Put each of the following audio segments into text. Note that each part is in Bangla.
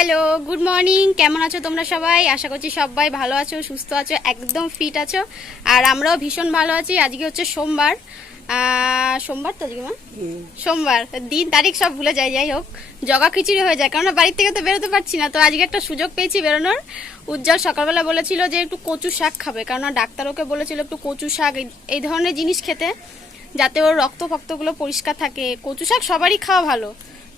Hello, good morning. কেমন আছো তোমরা সবাই? আশা করছি সবাই ভালো আছো, সুস্থ আছো, একদম ফিট আছো। আর আমরাও ভীষণ ভালো আছি। আজকে হচ্ছে সোমবার। সোমবার তো আজকে, সোমবার দিন তারিখ সব ভুলে যাই হোক, জগা খিচুড়ি হয়ে যায়, কারণ বাড়ির থেকে তো বেরোতে পারছি না। তো আজকে একটা সুযোগ পেয়েছি বেরোনোর। উজ্জ্বল সকালবেলা বলেছিল যে একটু কচু শাক খাবে, কারণ ডাক্তার ওকে বলেছিল একটু কচু শাক এই ধরনের জিনিস খেতে, যাতে ওর রক্ত ফক্তগুলো পরিষ্কার থাকে। কচু শাক সবারই খাওয়া ভালো।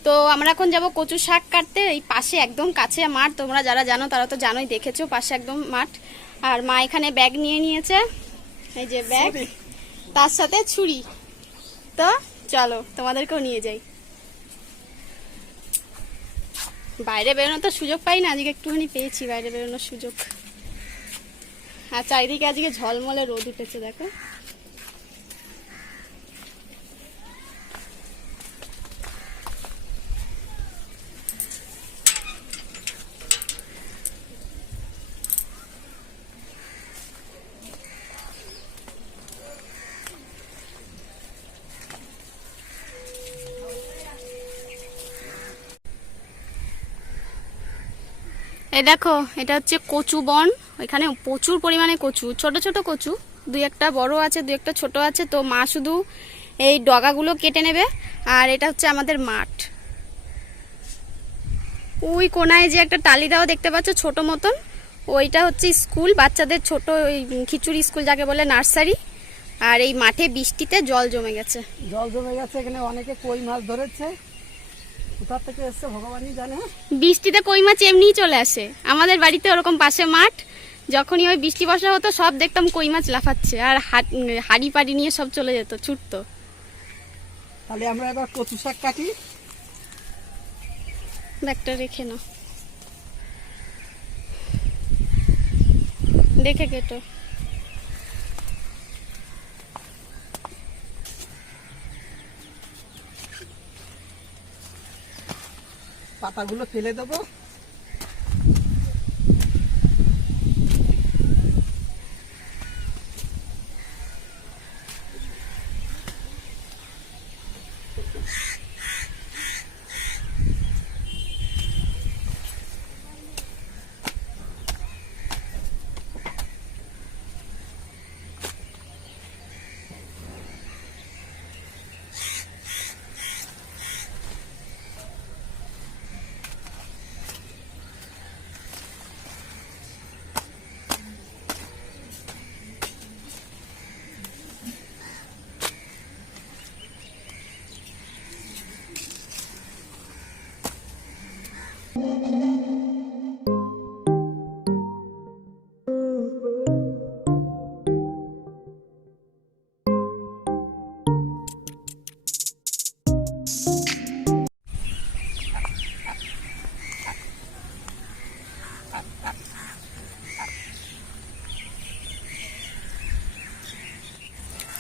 তো আমরা এখন যাব কচু শাক কাটতে। এই পাশে একদম কাছে মাঠ, তোমরা যারা জানো তারা তো জানোই, দেখেছো, পাশে একদম মাঠ। আর মা এখানে ব্যাগ নিয়ে নিয়েছে, এই যে ব্যাগ, তার সাথে ছুরি। তো চলো তোমাদেরকেও নিয়ে যাই। বাইরে বেরোনোর তো সুযোগ পাই না, আজকে একটুখানি পেয়েছি বাইরে বেরোনোর সুযোগ। আর চারিদিকে আজকে ঝলমলে রোদ উঠেছে, দেখো। এই দেখো, এটা হচ্ছে কচু বন। এখানে প্রচুর পরিমাণে কচু, ছোট ছোট কচু, দুই একটা বড় আছে, দুই একটা ছোট আছে। তো মা শুধু এই ডগাগুলো কেটে নেবে। আর এটা হচ্ছে আমাদের মাঠ। ওই কোনায় যে একটা টালি দেওয়া দেখতে পাচ্ছ ছোট মতন, ওইটা হচ্ছে স্কুল, বাচ্চাদের ছোট খিচুড়ি স্কুল যাকে বলে, নার্সারি। আর এই মাঠে বৃষ্টিতে জল জমে গেছে, এখানে অনেকে কই মাছ ধরেছে। কোথা থেকে এসছে ভগবানই জানে। বৃষ্টিতে কই মাছ এমনিই চলে আসে। আমাদের বাড়িতে ওরকম পাশে মাঠ, যখনই ওই বৃষ্টি বর্ষা হতো সব দেখতাম কই মাছ লাফাচ্ছে, আর হাড়ি পাড়ি নিয়ে সব চলে যেত, ছুটতো। তাহলে আমরা এবার কচু শাক কাটি। ব্যাগটা রেখে নাও, দেখে কেটো। পাতাগুলো ফেলে দেবো।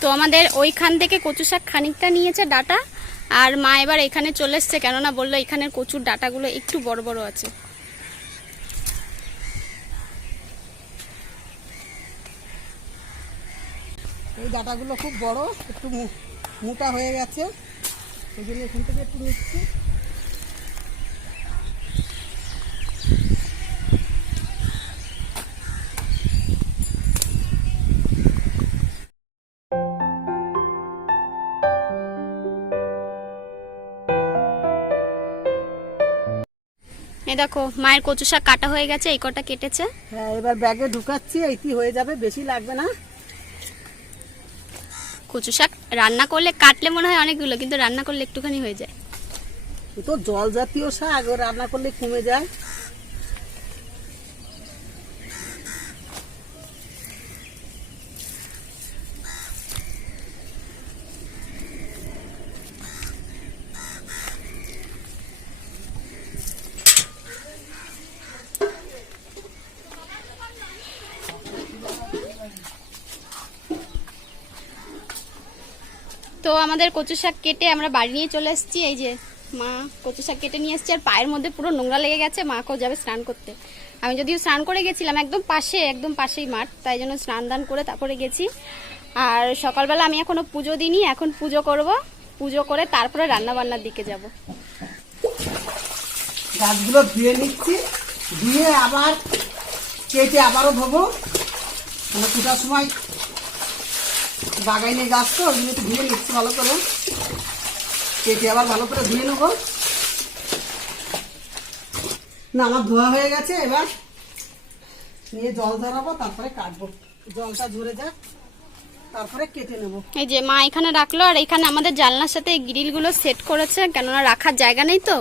তো আমাদের ওইখান থেকে কচু শাক খানিকটা নিয়েছে ডাটা, আর মা এবার এখানে চলে এসছে, কেননা বললো এখানের কচুর ডাটাগুলো একটু বড় বড় আছে। এই ডাটাগুলো খুব বড়, একটু মোটা হয়ে গেছে, ওই জন্য এখান থেকে একটু নিচ্ছি। এই দেখো, মায়ের কচু শাক কাটা হয়ে গেছে, এই কটা কেটেছে। হ্যাঁ, এবার ব্যাগে ঢুকাচ্ছি, এইটি হয়ে যাবে, বেশি লাগবে না। কচু শাক রান্না করলে, কাটলে মনে হয় অনেকগুলো, কিন্তু রান্না করলে একটুখানি হয়ে যায়। তো জল জাতীয় শাক, রান্না করলে কমে যায়। তো আমাদের কচু শাক কেটে আমরা বাড়ি নিয়ে চলে এসেছি। এই যে মা কচু শাক কেটে নিয়ে এসছে, আর পায়ের মধ্যে পুরো নোংরা লেগে গেছে। মাকেও যাবে স্নান করতে। আমি যদিও স্নান করে গেছিলাম, একদম পাশেই মাঠ, তাই জন্য স্নান দান করে তারপরে গেছি। আর সকালবেলা আমি এখনো পুজো দিইনি, এখন পুজো করব, পুজো করে তারপরে রান্না বান্নার দিকে যাব। গাছগুলো ধুয়ে নিচ্ছি, ধুয়ে আবার কেটে আবারও ধোবো। মানে কুটার সময় বাগাইনে গাছ তো ওই জন্য একটু ধুয়ে নিচ্ছি ভালো করে, কেটে আবার ভালো করে ধুয়ে নেবো। না আমার ধোয়া হয়ে গেছে, এবার নিয়ে জল ধরাবো, তারপরে কাটবো। জলটা ঝরে যাক, তারপরে কেটে নেবো। এই যে মা এখানে রাখলো, আর এখানে আমাদের জানলার সাথে এই গ্রিলগুলো সেট করেছে, কেননা রাখার জায়গা নেই তো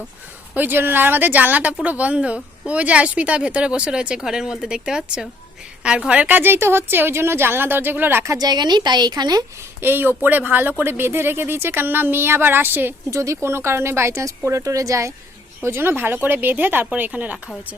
ওই জন্য। আর আমাদের জানলাটা পুরো বন্ধ। ওই যে অস্মিতা ভেতরে বসে রয়েছে ঘরের মধ্যে, দেখতে পাচ্ছ। আর ঘরের কাজেই তো হচ্ছে, ওই জন্য জানলা দরজাগুলো রাখার জায়গা নেই, তাই এখানে এই ওপরে ভালো করে বেঁধে রেখে দিয়েছে, কেননা মেয়ে আবার আসে যদি কোনো কারণে বাই চান্স পড়ে টরে যায়, ওই জন্য ভালো করে বেঁধে তারপরে এখানে রাখা হয়েছে।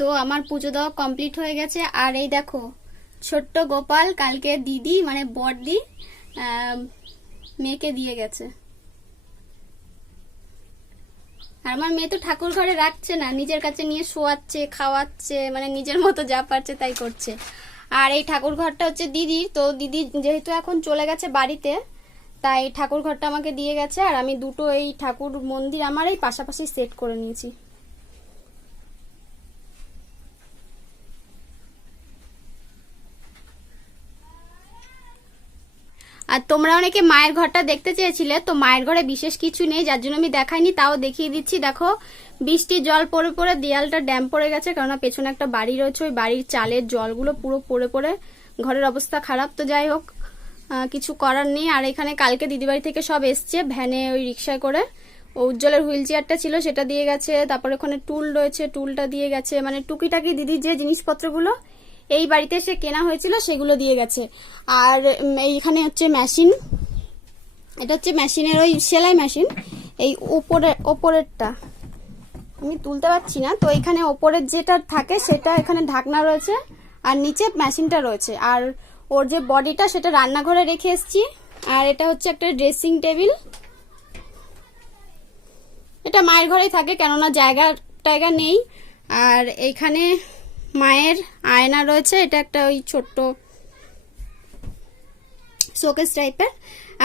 তো আমার পুজো দেওয়া কমপ্লিট হয়ে গেছে। আর এই দেখো ছোট্ট গোপাল কালকে দিদি মানে বড়দি মেয়েকে দিয়ে গেছে। আর আমার মেয়ে তো ঠাকুর ঘরে রাখছে না, নিজের কাছে নিয়ে শোয়াচ্ছে, খাওয়াচ্ছে, মানে নিজের মতো যা পারছে তাই করছে। আর এই ঠাকুর ঘরটা হচ্ছে দিদির, তো দিদি যেহেতু এখন চলে গেছে বাড়িতে, তাই ঠাকুর ঘরটা আমাকে দিয়ে গেছে। আর আমি দুটো এই ঠাকুর মন্দির আমার এই পাশাপাশি সেট করে নিয়েছি। আর তোমরা অনেকে মায়ের ঘরটা দেখতে চেয়েছিলে, তো মায়ের ঘরে বিশেষ কিছু নেই, যার জন্য আমি দেখাইনি, তাও দেখিয়ে দিচ্ছি। দেখো বৃষ্টির জল পড়ে পড়ে দেয়ালটা ড্যাম পড়ে গেছে, কেননা পেছনে একটা বাড়ি রয়েছে, ওই বাড়ির চালের জলগুলো পুরো পড়ে পড়ে ঘরের অবস্থা খারাপ। তো যাই হোক, কিছু করার নেই। আর এখানে কালকে দিদিবাড়ি থেকে সব এসছে ভ্যানে, ওই রিক্সায় করে। ও উজ্জ্বলের হুইল চেয়ারটা ছিল সেটা দিয়ে গেছে, তারপরে ওখানে টুল রয়েছে টুলটা দিয়ে গেছে, মানে টুকিটাকি দিদির যে জিনিসপত্রগুলো এই বাড়িতে এসে কেনা হয়েছিল সেগুলো দিয়ে গেছে। আর এইখানে হচ্ছে মেশিন, এটা হচ্ছে মেশিনের ওই সেলাই মেশিন, এই ওপরেরটা আমি তুলতে পারছি না, তো এখানে ওপরের যেটা থাকে সেটা এখানে ঢাকনা রয়েছে, আর নিচে মেশিনটা রয়েছে। আর ওর যে বডিটা সেটা রান্নাঘরে রেখে এসেছি। আর এটা হচ্ছে একটা ড্রেসিং টেবিল, এটা মায়ের ঘরেই থাকে, কেননা জায়গা নেই। আর এইখানে মায়ের আয়না রয়েছে, এটা একটা ওই ছোট্ট শোকেস টাইপের।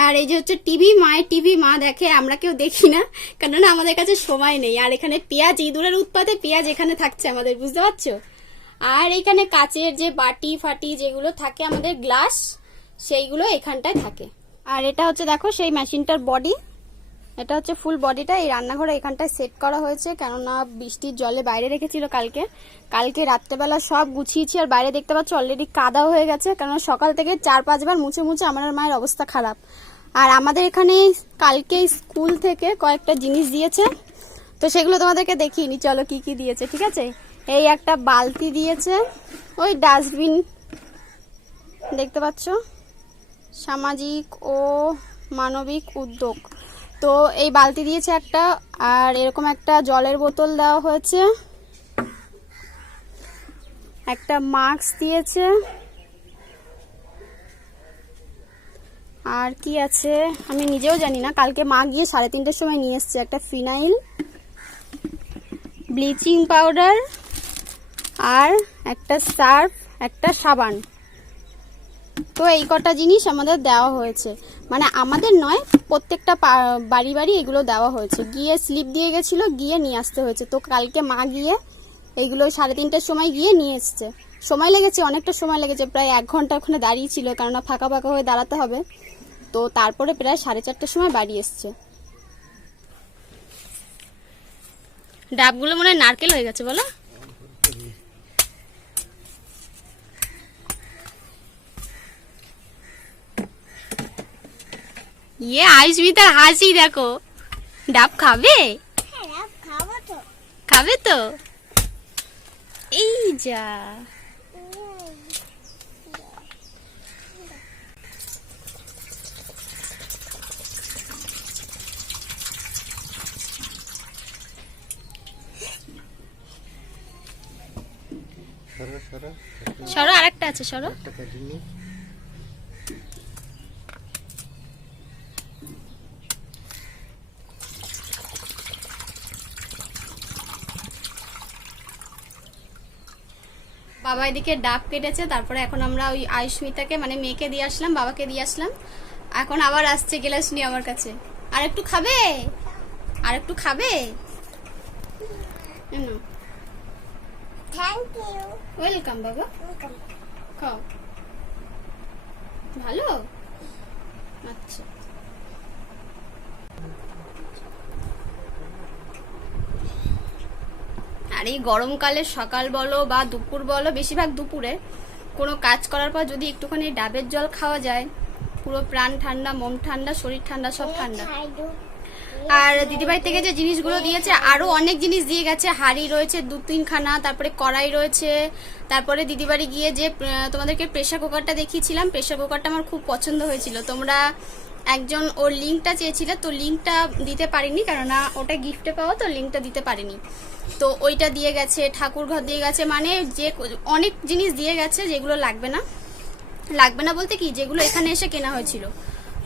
আর এই যে হচ্ছে টিভি, মায়ের টিভি মা দেখে, আমরা কেউ দেখি না, কেননা আমাদের কাছে সময় নেই। আর এখানে পেঁয়াজ, ইঁদুরের উৎপাতে পেঁয়াজ এখানে থাকছে আমাদের, বুঝতে পারছো। আর এখানে কাচের যে বাটি ফাটি যেগুলো থাকে আমাদের গ্লাস, সেইগুলো এখানটায় থাকে। আর এটা হচ্ছে দেখো সেই মেশিনটার বডি, এটা হচ্ছে ফুল বডিটা এই রান্নাঘরে এখানটায় সেট করা হয়েছে, কেননা বৃষ্টির জলে বাইরে রেখেছিল কালকে রাত্রেবেলা সব গুছিয়েছি। আর বাইরে দেখতে পাচ্ছ অলরেডি কাদা হয়ে গেছে, কেননা সকাল থেকে 4-5 বার মুছে মুছে আমার মায়ের অবস্থা খারাপ। আর আমাদের এখানে কালকে স্কুল থেকে কয়েকটা জিনিস দিয়েছে, তো সেগুলো তোমাদেরকে দেখিনি, চলো কি কি দিয়েছে। ঠিক আছে, এই একটা বালতি দিয়েছে, ওই ডাস্টবিন দেখতে পাচ্ছ, সামাজিক ও মানবিক উদ্যোগ, তো এই বালতি দিয়েছে একটা। আর এরকম একটা জলের বোতল দেওয়া হয়েছে, একটা মাস্ক দিয়েছে। আর কি আছে আমি নিজেও জানি না, কালকে মা গিয়ে 3:30টার সময় নিয়ে এসছে। একটা ফিনাইল, ব্লিচিং পাউডার, আর একটা সার্ফ, একটা সাবান। তো এই কটা জিনিস আমাদের দেওয়া হয়েছে, মানে আমাদের নয়, প্রত্যেকটা বাড়ি বাড়ি এগুলো দেওয়া হয়েছে। গিয়ে স্লিপ দিয়ে গেছিলো, গিয়ে নিয়ে আসতে হয়েছে। তো কালকে মা গিয়ে এইগুলো 3:30টার সময় গিয়ে নিয়ে এসছে। সময় লেগেছে, অনেকটা সময় লেগেছে, প্রায় 1 ঘন্টা ওখানে দাঁড়িয়ে ছিল, কেননা ফাঁকা ফাঁকা হয়ে দাঁড়াতে হবে। তো তারপরে প্রায় 4:30টার সময় বাড়ি এসছে। ডাবগুলো মনে হয় নারকেল হয়ে গেছে বলো। ইয়ে আইসমিতার হাসি দেখো। ডাব খাবে? খাবে তো। এই যা, সরো আরেকটা আছে, সরো। বাবা এদিকে ডাব কেটেছে, তারপরে এখন আমরা ওই আয়ুষ্মিতাকে মানে মেয়েকে দিয়ে আসলাম, বাবাকে দিয়ে আসলাম। এখন আবার আসছে গ্লাস নিয়ে আমার কাছে। আর একটু খাবে? আর একটু খাবে? Thank you. ওয়েলকাম বাবা। খাও। ভালো? আচ্ছা। আর এই গরমকালে সকাল বলো বা দুপুর বলো, বেশিরভাগ দুপুরে কোনো কাজ করার পর যদি একটুখানি ডাবের জল খাওয়া যায়, পুরো প্রাণ ঠান্ডা, মন ঠান্ডা, শরীর ঠান্ডা, সব ঠান্ডা। আর দিদিভাই থেকে যে জিনিসগুলো দিয়েছে, আরো অনেক জিনিস দিয়ে গেছে। হাঁড়ি রয়েছে 2-3 খানা, তারপরে কড়াই রয়েছে। তারপরে দিদিবাড়ি গিয়ে যে তোমাদেরকে প্রেসার কুকারটা দেখিয়েছিলাম, প্রেসার কুকারটা আমার খুব পছন্দ হয়েছিল। তোমরা একজন ওর লিঙ্কটা চেয়েছিলে, তো লিঙ্কটা দিতে পারিনি, কেননা ওটা গিফটে পাওয়া, তো লিঙ্কটা দিতে পারিনি। তো ওইটা দিয়ে গেছে, ঠাকুর ঘর দিয়ে গেছে, মানে যে অনেক জিনিস দিয়ে গেছে যেগুলো লাগবে না। লাগবে না বলতে কি, যেগুলো এখানে এসে কেনা হয়েছিল।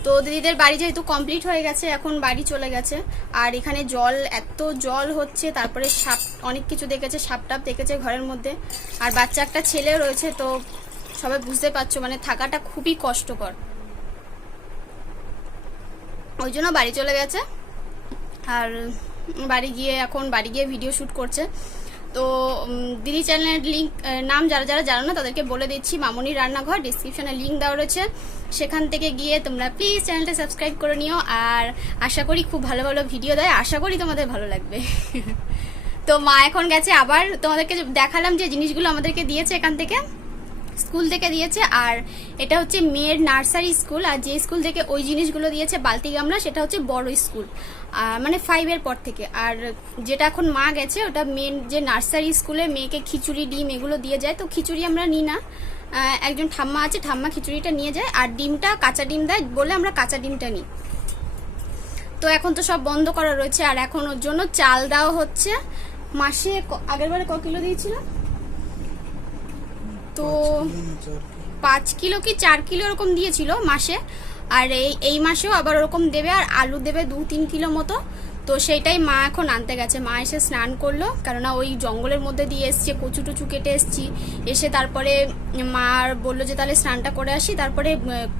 তো দিদিদের বাড়ি যেহেতু কমপ্লিট হয়ে গেছে, এখন বাড়ি চলে গেছে। আর এখানে জল, এত জল হচ্ছে, তারপরে সাপ, অনেক কিছু দেখেছে, সাপ টাপ দেখেছে ঘরের মধ্যে। আর বাচ্চা একটা ছেলে রয়েছে, তো সবাই বুঝতে পারছো মানে থাকাটা খুবই কষ্টকর। ওই জন্য বাড়ি চলে গেছে। আর বাড়ি গিয়ে ভিডিও শ্যুট করছে। তো দিদি চ্যানেলের লিঙ্ক, নাম যারা যারা জানো না তাদেরকে বলে দিচ্ছি, মামনির রান্নাঘর, ডিসক্রিপশনে লিঙ্ক দেওয়া রয়েছে, সেখান থেকে গিয়ে তোমরা প্লিজ চ্যানেলটা সাবস্ক্রাইব করে নিও। আর আশা করি খুব ভালো ভালো ভিডিও দেয়, আশা করি তোমাদের ভালো লাগবে। তো মা এখন গেছে, আবার তোমাদেরকে দেখালাম যে জিনিসগুলো আমাদেরকে দিয়েছে এখান থেকে, স্কুল থেকে দিয়েছে। আর এটা হচ্ছে মেয়ের নার্সারি স্কুল, আর যে স্কুল থেকে ওই জিনিসগুলো দিয়েছে বালতি গামলা, সেটা হচ্ছে বড় স্কুল, মানে 5-এর পর থেকে। আর যেটা এখন মা গেছে, ওটা মেন যে নার্সারি স্কুলে মেয়েকে খিচুড়ি, ডিম এগুলো দিয়ে যায়। তো খিচুড়ি আমরা নিই না, একজন ঠাম্মা আছে, ঠাম্মা খিচুড়িটা নিয়ে যায়। আর ডিমটা কাঁচা ডিম দেয় বলে আমরা কাঁচা ডিমটা নিই। তো এখন তো সব বন্ধ করা রয়েছে। আর এখন ওর জন্য চাল দেওয়া হচ্ছে। মাসে আগেরবারে ক কিলো দিয়েছিল? তো 5 কিলো কি 4 কিলো এরকম দিয়েছিল মাসে। আর এই মাসেও আবার ওরকম দেবে। আর আলু দেবে 2-3 কিলো মতো। তো সেইটাই মা এখন আনতে গেছে। মা এসে স্নান করলো, কেননা ওই জঙ্গলের মধ্যে দিয়ে এসছে, কচু টুচু কেটে এসছি। এসে তারপরে মা বললো যে তাহলে স্নানটা করে আসি, তারপরে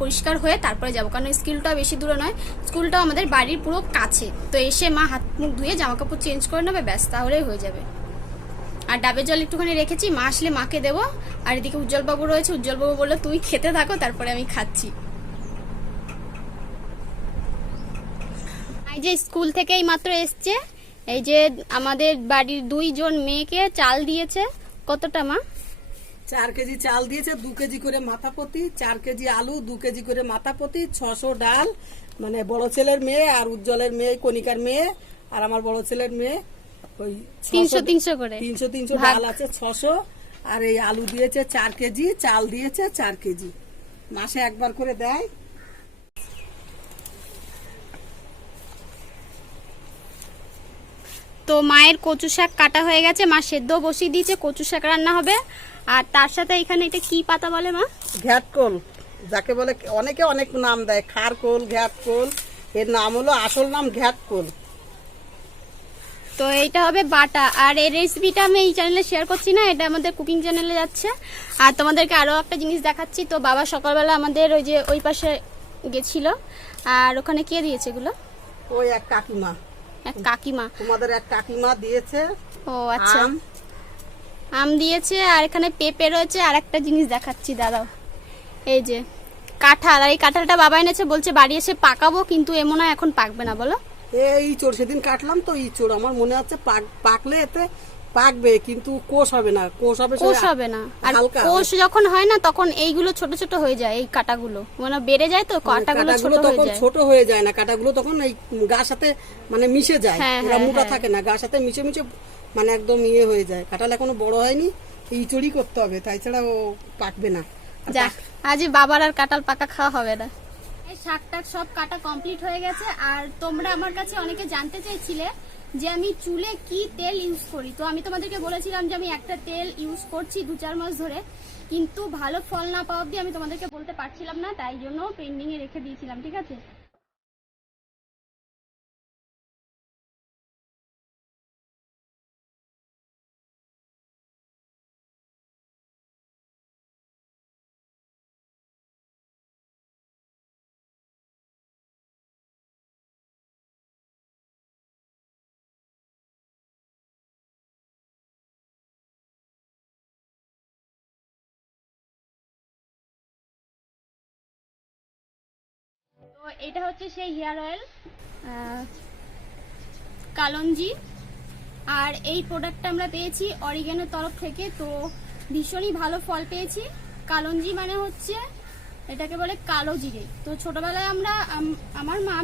পরিষ্কার হয়ে তারপরে যাবো, কারণ স্কুলটাও বেশি দূরে নয়, স্কুলটাও আমাদের বাড়ির পুরো কাছে। তো এসে মা হাত মুখ ধুয়ে জামা কাপড় চেঞ্জ করে নেবে, ব্যাস, তাহলেই হয়ে যাবে। আর ডাবের জল একটুখানি রেখেছি, মা আসলে মাকে দেবো। আর এদিকে উজ্জ্বলবাবু রয়েছে, উজ্জ্বলবাবু বললো তুই খেতে থাকো, তারপরে আমি খাচ্ছি। এই যে স্কুল থেকেই মাত্র এসছে, এই যে আমাদের বাড়ির 2 জন মেয়েকে চাল দিয়েছে। কতটা মা? 4 কেজি চাল দিয়েছে, 2 কেজি করে মাথাপতি, 4 কেজি আলু, 2 কেজি করে মাথাপতি, 600 ডাল, মানে বড় ছেলের মেয়ে আর উজ্জ্বলের মেয়ে, কণিকার মেয়ে আর আমার বড় ছেলের মেয়ে, ওই 300 করে 300 ডাল আছে 600। আর এই আলু দিয়েছে 4 কেজি, চাল দিয়েছে 4 কেজি, মাসে একবার করে দেয়। তো মায়ের কচু শাক কাটা হয়ে গেছে, মা সেদ্ধ বসিয়ে দিয়েছে, কচু শাক রান্না হবে। আর তার সাথে এখানে এটা কি পাতা বলে মা? ঘ্যাটকোল, যাকে বলে অনেকে অনেক নাম দেয়, খারকোল, ঘ্যাটকোল, এর নাম হলো, আসল নাম ঘ্যাটকোল। তো এইটা হবে বাটা। আর এই রেসিপিটা আমি এই চ্যানেলে শেয়ার করছি না, এটা আমাদের কুকিং চ্যানেলে যাচ্ছে। আর তোমাদেরকে আরো একটা জিনিস দেখাচ্ছি। তো বাবা সকালবেলা আমাদের ওই যে ওই পাশে গেছিল, আর ওখানে কে দিয়েছে এগুলো? ওই এক কাকিমা, এক কাকিমা, তোমাদের এক কাকিমা দিয়েছে। ও আচ্ছা, আম দিয়েছে। আর এখানে পেঁপে রয়েছে। আর একটা জিনিস দেখাচ্ছি, দাঁড়াও, এই যে কাঁঠাল। আর এই কাঁঠালটা বাবা এনেছে, বলছে বাড়ি এসে পাকাবো, কিন্তু এমন হয় এখন পাকবে না। বলো, এই ইঁচড় সেদিন কাটলাম তো, ইঁচড় আমার মনে হচ্ছে পাকলে এতে পাকবে, কিন্তু কোষ হবে না। কোষ হবে না। আর কোষ যখন হয় না তখন এইগুলো ছোট ছোট হয়ে যায়, এই কাঁটাগুলো মানে বেড়ে যায়, তো কাঁটাগুলো ছোট হয়ে যায়। ছোট হয়ে যায় না কাঁটাগুলো, তখন এই গার সাথে মানে মিশে যায়। এরা মোটা থাকে না, গার সাথে মিশে মিশে মানে একদম ইয়ে হয়ে যায়। কাঁঠাল এখনো বড় হয়নি, ইঁচড়ই করতে হবে, তাই ছাড়া ও পাকবে না। যাক, আজ বাবার আর কাঁঠাল পাকা খাওয়া হবে না। এই শাকটাক সব কাটা কমপ্লিট হয়ে গেছে। আর তোমরা আমার কাছে অনেকে জানতে চাইছিলে যে আমি চুলে কি তেল ইউজ করি। তো আমি তোমাদেরকে বলেছিলাম যে আমি একটা তেল ইউজ করছি 2-4 মাস ধরে, কিন্তু ভালো ফল না পাওয়া অব্দি আমি তোমাদেরকে বলতে পারছিলাম না, তাই জন্য পেন্ডিং এ রেখে দিয়েছিলাম। ঠিক আছে, তো এটা হচ্ছে সেই হেয়ার অয়েল কালঞ্জি। আর এই প্রোডাক্টটা আমরা পেয়েছি অরিগ্যানোর তরফ থেকে। তো ভীষণই ভালো ফল পেয়েছি। কালঞ্জি মানে হচ্ছে এটাকে বলে কালো জিরে। তো ছোটবেলায় আমরা আমার মা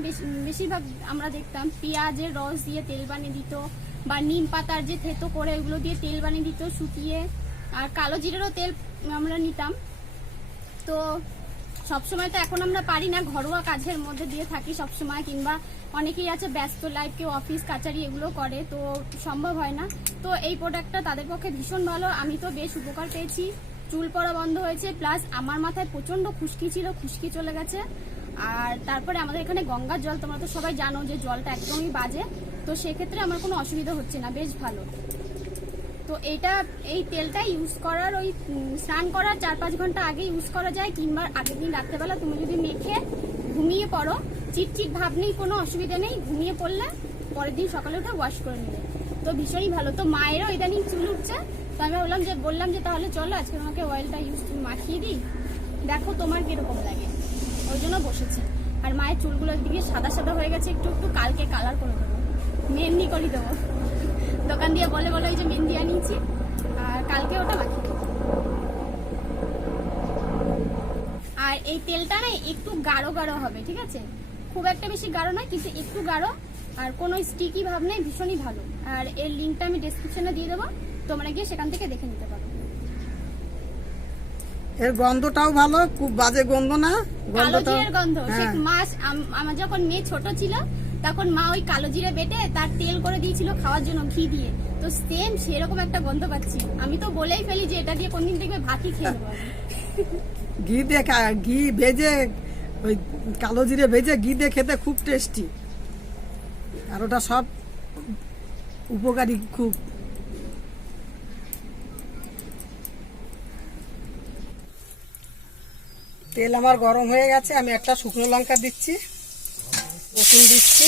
বেশিরভাগ আমরা দেখতাম পেঁয়াজের রস দিয়ে তেল বানিয়ে দিত, বা নিম পাতার যে থেতো করে ওগুলো দিয়ে তেল বানিয়ে দিত শুকিয়ে। আর কালো জিরেরও তেল আমরা নিতাম। তো সবসময় তো এখন আমরা পারি না, ঘরোয়া কাজের মধ্যে দিয়ে থাকি সবসময়, কিংবা অনেকেই আছে ব্যস্ত লাইফ, কেউ অফিস কাচারি এগুলো করে, তো সম্ভব হয় না। তো এই প্রোডাক্টটা তাদের পক্ষে ভীষণ ভালো। আমি তো বেশ উপকার পেয়েছি, চুল পড়া বন্ধ হয়েছে, প্লাস আমার মাথায় প্রচন্ড খুশকি ছিল, খুশকি চলে গেছে। আর তারপরে আমাদের এখানে গঙ্গার জল, তোমরা তো সবাই জানো যে জলটা একদমই বাজে, তো সেক্ষেত্রে আমার কোনো অসুবিধা হচ্ছে না, বেশ ভালো। তো এই তেলটা ইউজ করার ওই স্নান করার 4-5 ঘন্টা আগে ইউজ করা যায়, কিংবা আগের দিন রাত্রেবেলা তুমি যদি মেখে ঘুমিয়ে পড়ো, চিটচিট ভাব নেই, কোনো অসুবিধা নেই, ঘুমিয়ে পড়লে পরের দিন সকালে উঠে ওয়াশ করে নেবে। তো ভীষণই ভালো। তো মায়েরও ইদানিং চুল উঠছে, তো আমি বললাম যে তাহলে চলো আজকে তোমাকে অয়েলটা মাখিয়ে দিই, দেখো তোমার কিরকম লাগে, ওই জন্য বসেছি। আর মায়ের চুলগুলোর দিকে সাদা সাদা হয়ে গেছে, একটু একটু কালকে কালার করে দেবো, মেহেন্দি করে দেবো। দোকান দিয়ে বলে ওই যে মেহেন্দি আনিয়েছি, আর কালকে ওটা মাখিয়ে দেবো। আর এই তেলটা না একটু গাঢ় গাঢ় হবে, ঠিক আছে, খুব একটা বেশি গাঢ় নয়, কিন্তু একটু গাঢ়, আর কোনো স্টিকি ভাব নেই, ভীষণই ভালো। আর এর লিঙ্কটা আমি ডেসক্রিপশনে দিয়ে দেবো, তোমরা গিয়ে সেখান থেকে দেখে নিতে পারো। এর গন্ধটাও ভালো, খুব বাজে গন্ধ না, কালো জিরের গন্ধ। আমার যখন মেয়ে ছোট ছিল তখন মা ওই কালো জিরে বেটে তার তেল করে দিয়েছিল খাওয়ার জন্য ঘি দিয়ে, তো সেম সেরকম একটা গন্ধ পাচ্ছি। আমি তো বলেই ফেলি যে এটা দিয়ে কোনদিন দেখবে ভাতই খেয়ে নেবো। ঘি ভেজে, ওই কালো জিরে ভেজে ঘি দিয়ে খেতে খুব টেস্টি, আর ওটা সব উপকারী খুব। তেল আমার গরম হয়ে গেছে, আমি একটা শুকনো লঙ্কা দিচ্ছি, রসুন দিচ্ছি,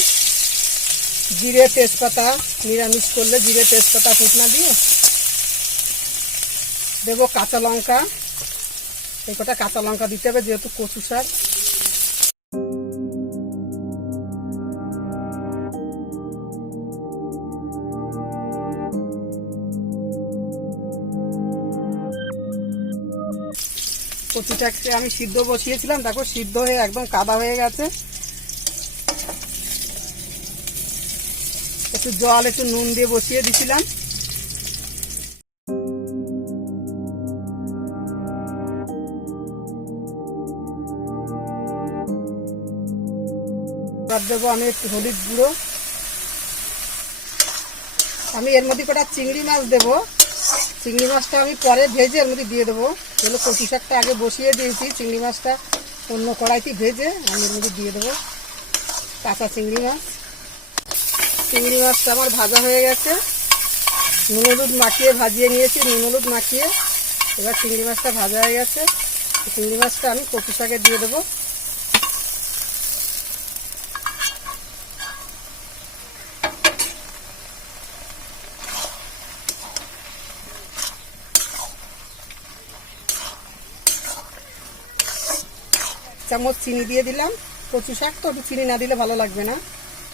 জিরে তেজপাতা, নিরামিষ করলে জিরে তেজপাতা ফুটনা দিয়ে দেবো কাঁচা লঙ্কা, এই কটা কাঁচা লঙ্কা দিতে হবে যেহেতু কচু শাক। কচুটাকে আমি সিদ্ধ বসিয়েছিলাম, দেখো সিদ্ধ হয়ে একদম কাদা হয়ে গেছে। একটু জল, একটু নুন দিয়ে বসিয়ে দিছিলাম। দেবো আমি একটু হলুদ গুঁড়ো, আমি এর মধ্যে কটা চিংড়ি মাছ দেবো। চিংড়ি মাছটা আমি পরে ভেজে এর মধ্যে দিয়ে দেবো, এগুলো কচু শাকটা আগে বসিয়ে দিয়েছি, চিংড়ি মাছটা অন্য কড়াইতে ভেজে আমি এর মধ্যে দিয়ে দেবো, কাঁচা চিংড়ি মাছ। চিংড়ি মাছটা আমার ভাজা হয়ে গেছে, নুন হলুদ মাখিয়ে ভাজিয়ে নিয়েছি, নুন হলুদ মাখিয়ে। এবার চিংড়ি মাছটা ভাজা হয়ে গেছে, চিংড়ি মাছটা আমি কচু শাকে দিয়ে দেবো। চামচ চিনি দিয়ে দিলাম, কচু শাক তো একটু চিনি না দিলে ভালো লাগবে না।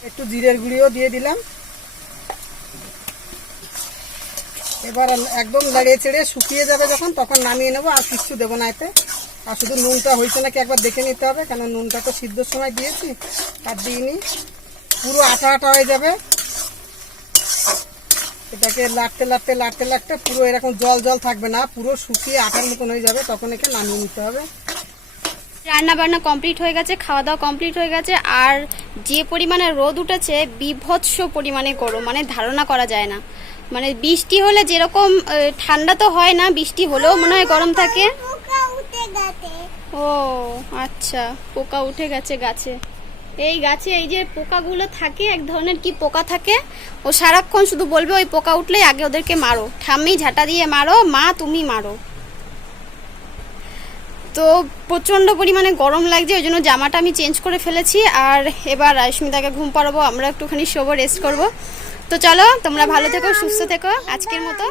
একটু জিরের গুঁড়িও দিয়ে দিলাম। এবার একদম নাড়িয়ে চেড়ে শুকিয়ে যাবে যখন, তখন নামিয়ে নেবো, আর কিচ্ছু দেবো না এতে। আর শুধু নুনটা হয়েছে নাকি একবার দেখে নিতে হবে, কারণ নুনটা তো সিদ্ধর সময় দিয়েছি, আর দিইনি। পুরো আটা আটা হয়ে যাবে, এটাকে লাড়তে লাড়তে লাড়তে লাড়তে পুরো এরকম জল জল থাকবে না, পুরো শুকিয়ে আটার মতন হয়ে যাবে, তখন একে নামিয়ে নিতে হবে। রান্না বান্না কমপ্লিট হয়ে গেছে, খাওয়া দাওয়া কমপ্লিট হয়ে গেছে। আর যে পরিমাণে রোদ উঠেছে, বিভৎস পরিমাণে গরম, মানে ধারণা করা যায় না। মানে বৃষ্টি হলে যেরকম ঠান্ডা তো হয় না, বৃষ্টি হলেও মনে হয় গরম থাকে। ও আচ্ছা, পোকা উঠে গেছে গাছে। এই গাছে এই যে পোকাগুলো থাকে, এক ধরনের কি পোকা থাকে, ও সারাক্ষণ শুধু বলবে ওই পোকা উঠলেই আগে ওদেরকে মারো, ঠাম্মি ঝাঁটা দিয়ে মারো, মা তুমি মারো। তো প্রচণ্ড পরিমাণে গরম লাগছে, ওই জন্য জামাটা আমি চেঞ্জ করে ফেলেছি। আর এবার রাশ্মিতাকে ঘুম পাড়াবো, আমরা একটুখানি শোবো, রেস্ট করব। তো চলো, তোমরা ভালো থেকো, সুস্থ থেকো, আজকের মতো